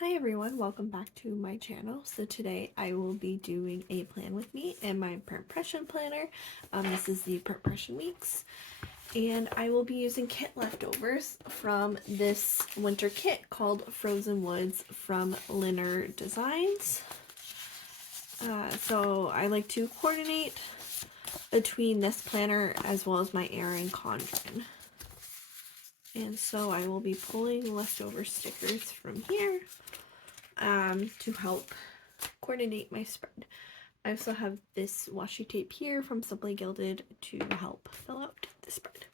Hi everyone, welcome back to my channel. So today I will be doing a plan with me and my pression planner. This is the pression weeks, and I will be using kit leftovers from this winter kit called Frozen Woods from Linner Designs. So I like to coordinate between this planner as well as my Erin Condren. And so I will be pulling leftover stickers from here to help coordinate my spread. I also have this washi tape here from Simply Gilded to help fill out the spread.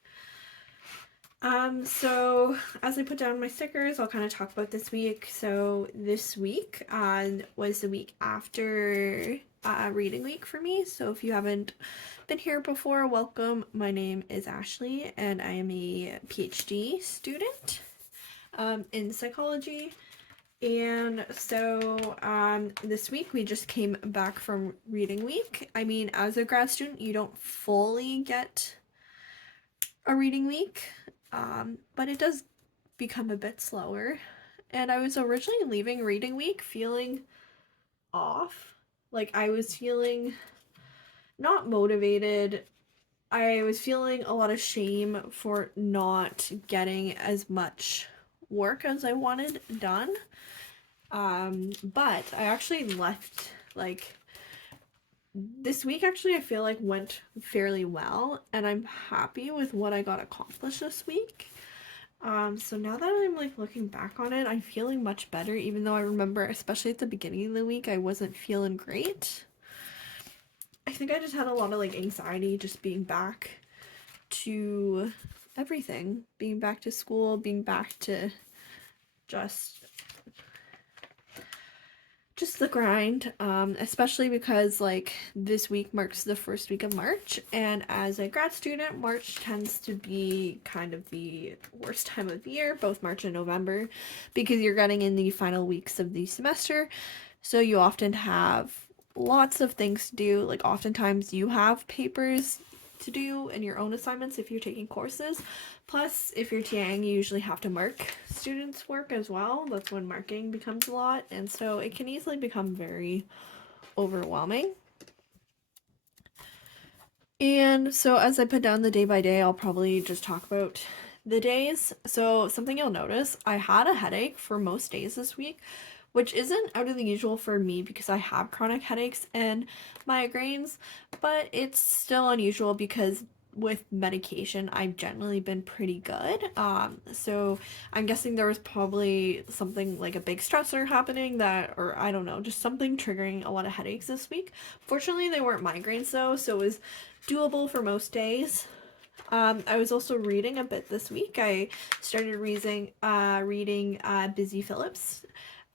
So as I put down my stickers, I'll kind of talk about this week. So this week was the week after reading week for me. So if you haven't been here before, welcome. My name is Ashley and I am a PhD student in psychology. And so this week we just came back from reading week. I mean, as a grad student, you don't fully get a reading week, but it does become a bit slower. And I was originally leaving reading week feeling off. Like I was feeling not motivated. I was feeling a lot of shame for not getting as much work as I wanted done. But I actually left, like, this week actually I feel like went fairly well, and I'm happy with what I got accomplished this week. So now that I'm, like, looking back on it, I'm feeling much better, even though I remember, especially at the beginning of the week, I wasn't feeling great. I think I just had a lot of, like, anxiety just being back to everything. Being back to school, being back to just the grind, especially because like this week marks the first week of March, and as a grad student, March tends to be kind of the worst time of the year, both March and November, because you're getting in the final weeks of the semester, so you often have lots of things to do. Like oftentimes you have papers to do and your own assignments if you're taking courses. Plus, if you're TAing, you usually have to mark students' work as well. That's when marking becomes a lot, and so it can easily become very overwhelming. And so as I put down the day by day, I'll probably just talk about the days. So something you'll notice, I had a headache for most days this week, which isn't out of the usual for me because I have chronic headaches and migraines, but it's still unusual because with medication, I've generally been pretty good. So I'm guessing there was probably something like a big stressor happening that, or I don't know, just something triggering a lot of headaches this week. Fortunately, they weren't migraines though, so it was doable for most days. I was also reading a bit this week. I started reading Busy Phillips'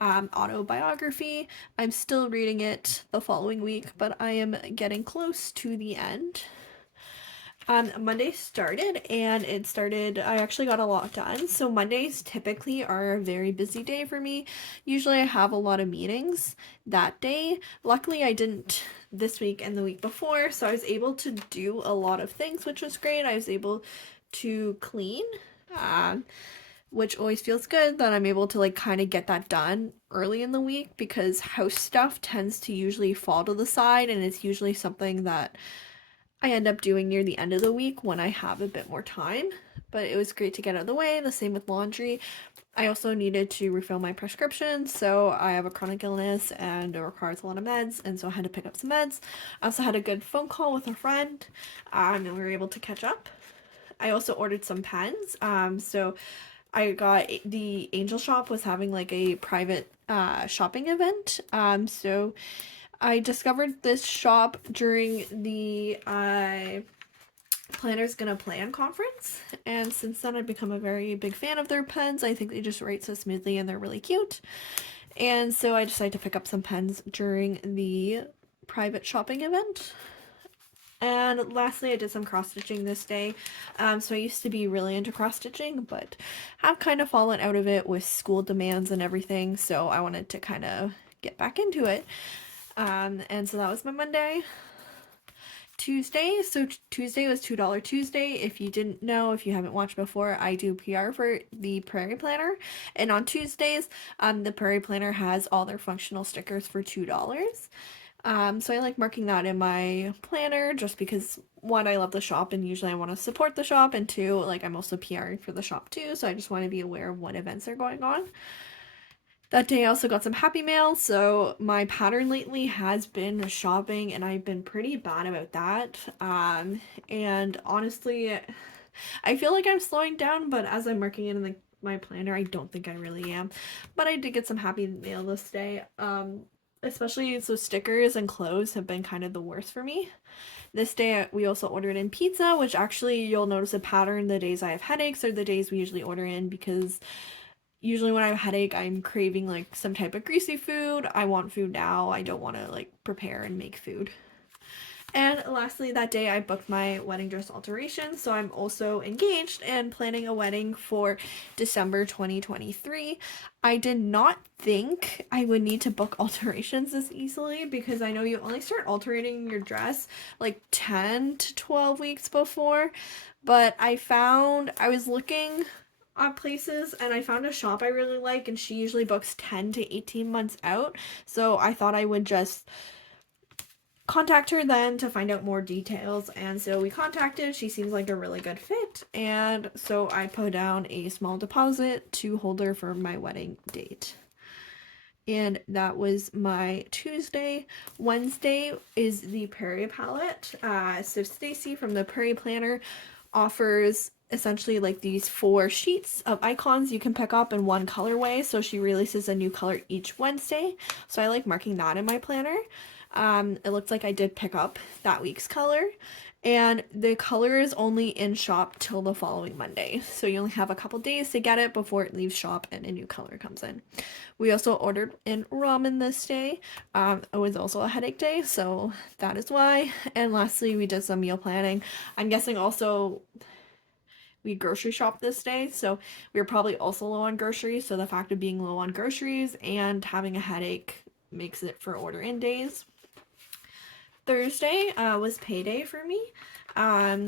autobiography. I'm still reading it the following week, but I am getting close to the end. Monday started, and I actually got a lot done. So Mondays typically are a very busy day for me. Usually I have a lot of meetings that day. Luckily I didn't this week and the week before, so I was able to do a lot of things, which was great. I was able to clean, which always feels good that I'm able to like kind of get that done early in the week, because house stuff tends to usually fall to the side, and it's usually something that I end up doing near the end of the week when I have a bit more time. But it was great to get out of the way. The same with laundry. I also needed to refill my prescription, so I have a chronic illness and it requires a lot of meds, and so I had to pick up some meds. I also had a good phone call with a friend, and we were able to catch up. I also ordered some pens. So I got, the Angel Shop was having like a private shopping event. So I discovered this shop during the Planners Gonna Plan conference, and since then I've become a very big fan of their pens. I think they just write so smoothly and they're really cute. And so I decided to pick up some pens during the private shopping event. And lastly, I did some cross-stitching this day. So I used to be really into cross-stitching, but have kind of fallen out of it with school demands and everything, so I wanted to kind of get back into it. And so that was my Monday. Tuesday. So Tuesday was $2 Tuesday. If you didn't know, if you haven't watched before, I do PR for the Prairie Planner. And on Tuesdays, the Prairie Planner has all their functional stickers for $2. So I like marking that in my planner just because one, I love the shop and usually I want to support the shop, and two, like I'm also PRing for the shop too, so I just want to be aware of what events are going on. That day I also got some happy mail, so my pattern lately has been shopping and I've been pretty bad about that. And honestly, I feel like I'm slowing down, but as I'm marking it in my planner, I don't think I really am. But I did get some happy mail this day. Especially so stickers and clothes have been kind of the worst for me. This day we also ordered in pizza, which actually you'll notice a pattern. The days I have headaches are the days we usually order in, because usually when I have a headache, I'm craving like some type of greasy food. I want food now. I don't want to like prepare and make food. And lastly, that day I booked my wedding dress alteration, so I'm also engaged and planning a wedding for December 2023. I did not think I would need to book alterations this easily, because I know you only start altering your dress like 10 to 12 weeks before, but I was looking at places and I found a shop I really like, and she usually books 10 to 18 months out, so I thought I would just contact her then to find out more details. And so we contacted. She seems like a really good fit, and so I put down a small deposit to hold her for my wedding date. And that was my Tuesday. Wednesday is the Prairie palette. So Stacy from the Prairie Planner offers essentially like these 4 sheets of icons you can pick up in one colorway. So she releases a new color each Wednesday. So I like marking that in my planner. It looks like I did pick up that week's color, and the color is only in shop till the following Monday. So you only have a couple days to get it before it leaves shop and a new color comes in. We also ordered in ramen this day. It was also a headache day, so that is why. And lastly, we did some meal planning. I'm guessing also we grocery shopped this day, so we were probably also low on groceries. So the fact of being low on groceries and having a headache makes it for order in days. Thursday was payday for me.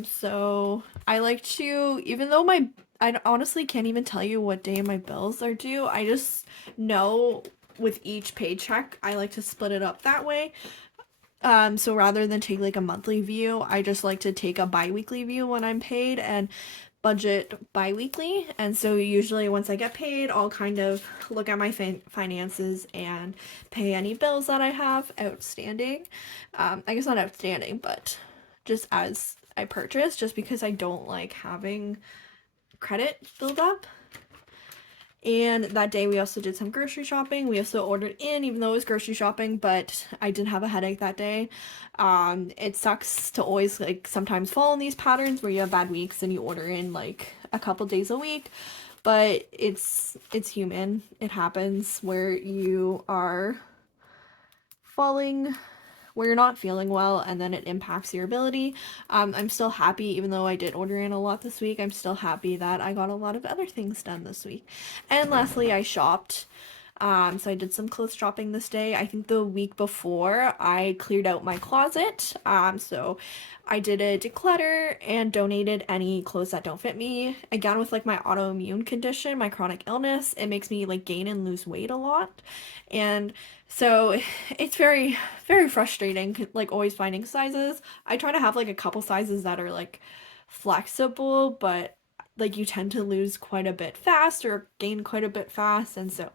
So I like to, even though I honestly can't even tell you what day my bills are due. I just know with each paycheck, I like to split it up that way. So rather than take like a monthly view, I just like to take a bi-weekly view when I'm paid and budget bi-weekly. And so usually once I get paid, I'll kind of look at my finances and pay any bills that I have outstanding. I guess not outstanding, but just as I purchase, just because I don't like having credit build up. And that day we also did some grocery shopping. We also ordered in, even though it was grocery shopping, but I did have a headache that day. It sucks to always like sometimes fall in these patterns where you have bad weeks and you order in like a couple days a week, but it's human. It happens where you are falling, where you're not feeling well, and then it impacts your ability. I'm still happy, even though I did order in a lot this week, I'm still happy that I got a lot of other things done this week. And lastly, I shopped. So I did some clothes shopping this day. I think the week before I cleared out my closet. So I did a declutter and donated any clothes that don't fit me. Again, with like my autoimmune condition, my chronic illness, it makes me like gain and lose weight a lot. And so it's very, very frustrating, like always finding sizes. I try to have like a couple sizes that are like flexible, but like you tend to lose quite a bit fast or gain quite a bit fast, and so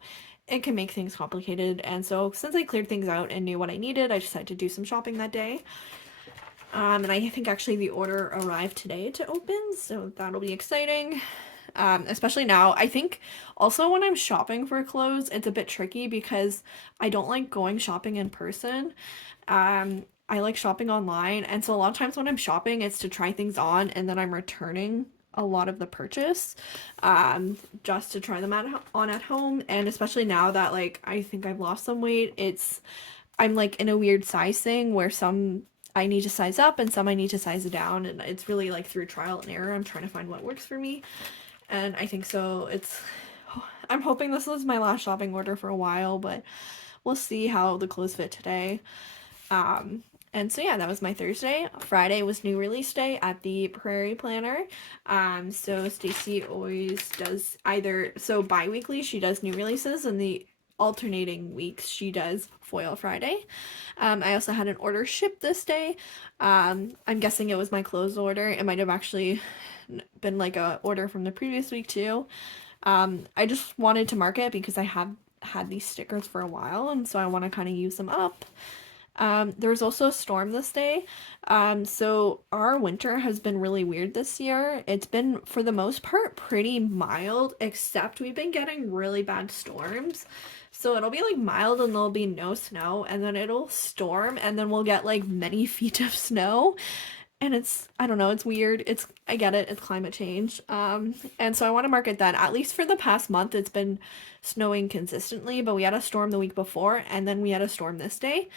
it can make things complicated. And so since I cleared things out and knew what I needed, I decided to do some shopping that day. And I think actually the order arrived today to open, so that'll be exciting. Especially now. I think also when I'm shopping for clothes, it's a bit tricky because I don't like going shopping in person. I like shopping online, and so a lot of times when I'm shopping, it's to try things on and then I'm returning a lot of the purchase just to try them on at home. And especially now that like I think I've lost some weight, I'm like in a weird size thing where some I need to size up and some I need to size down, and it's really like through trial and error. I'm trying to find what works for me. And I think so I'm hoping this is my last shopping order for a while, but we'll see how the clothes fit today. And so yeah, that was my Thursday. Friday was new release day at the Prairie Planner. So Stacy always does either, so bi-weekly she does new releases, and the alternating weeks she does foil Friday. I also had an order shipped this day. I'm guessing it was my closed order. It might have actually been like a order from the previous week too. I just wanted to mark it because I have had these stickers for a while, and so I want to kind of use them up. There was also a storm this day. So our winter has been really weird this year. It's been, for the most part, pretty mild, except we've been getting really bad storms. So it'll be like mild and there'll be no snow, and then it'll storm, and then we'll get like many feet of snow. And it's, I don't know, it's weird. I get it, it's climate change. And so I want to market that. At least for the past month, it's been snowing consistently, but we had a storm the week before, and then we had a storm this day.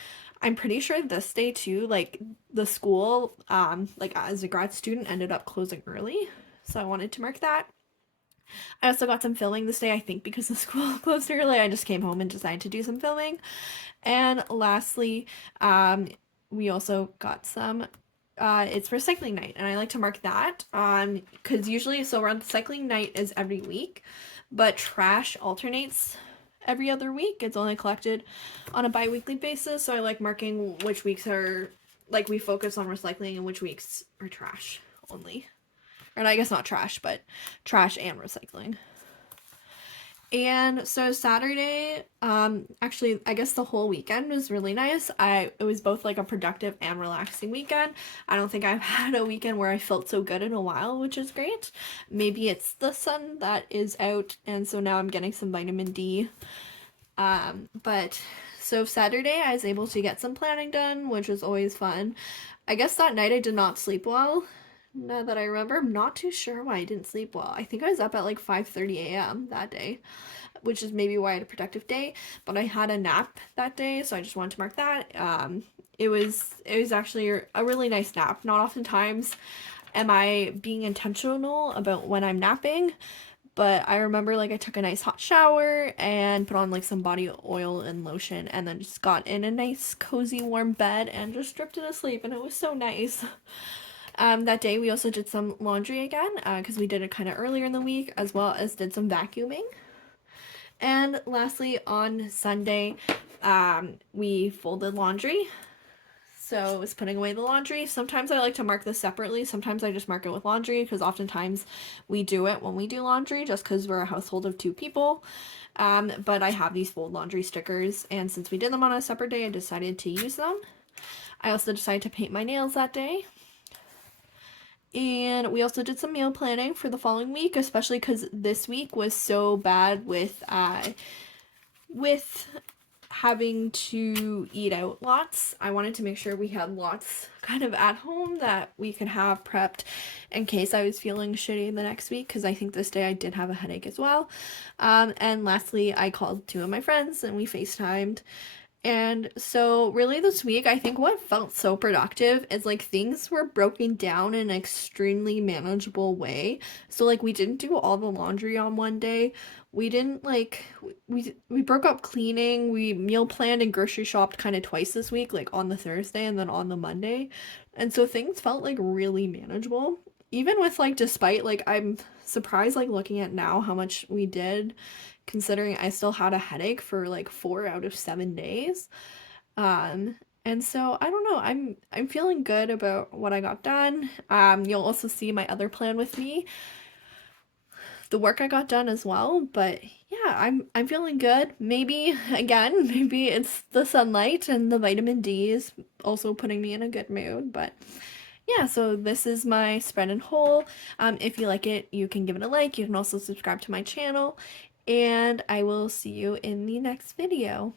I'm pretty sure this day too, like the school, like as a grad student, ended up closing early. So I wanted to mark that. I also got some filming this day, I think because the school closed early. I just came home and decided to do some filming. And lastly, we also got some, it's recycling night, and I like to mark that, because usually, so around recycling night is every week, but trash alternates every other week. It's only collected on a bi-weekly basis, so I like marking which weeks are, like, we focus on recycling and which weeks are trash only. Or I guess not trash, but trash and recycling. And so Saturday, actually, I guess the whole weekend was really nice. It was both like a productive and relaxing weekend. I don't think I've had a weekend where I felt so good in a while, which is great. Maybe it's the sun that is out, and so now I'm getting some vitamin D. But so Saturday I was able to get some planning done, which was always fun. I guess that night I did not sleep well. Now that I remember, I'm not too sure why I didn't sleep well. I think I was up at like 5:30 a.m. that day, which is maybe why I had a productive day, but I had a nap that day, so I just wanted to mark that. It was actually a really nice nap. Not oftentimes am I being intentional about when I'm napping, but I remember like I took a nice hot shower and put on like some body oil and lotion, and then just got in a nice cozy warm bed and just drifted asleep, and it was so nice. That day we also did some laundry again, because we did it kind of earlier in the week, as well as did some vacuuming. And lastly, on Sunday, we folded laundry. So it was putting away the laundry. Sometimes I like to mark this separately. Sometimes I just mark it with laundry, because oftentimes we do it when we do laundry, just because we're a household of 2 people. But I have these fold laundry stickers, and since we did them on a separate day, I decided to use them. I also decided to paint my nails that day. And we also did some meal planning for the following week, especially because this week was so bad with having to eat out lots. I wanted to make sure we had lots kind of at home that we could have prepped in case I was feeling shitty the next week, because I think this day I did have a headache as well. And lastly, I called 2 of my friends and we FaceTimed. And so really this week, I think what felt so productive is like things were broken down in an extremely manageable way. So like we didn't do all the laundry on one day. We didn't like, we broke up cleaning. We meal planned and grocery shopped kind of twice this week, like on the Thursday and then on the Monday. And so things felt like really manageable. Even with like, despite like, I'm surprised like looking at now how much we did, considering I still had a headache for like 4 out of 7 days. And so I don't know, I'm feeling good about what I got done. You'll also see my other plan with me, the work I got done as well. But yeah, I'm feeling good. Maybe again, maybe it's the sunlight and the vitamin D is also putting me in a good mood. But yeah, so this is my spread and haul. If you like it, you can give it a like. You can also subscribe to my channel, and I will see you in the next video.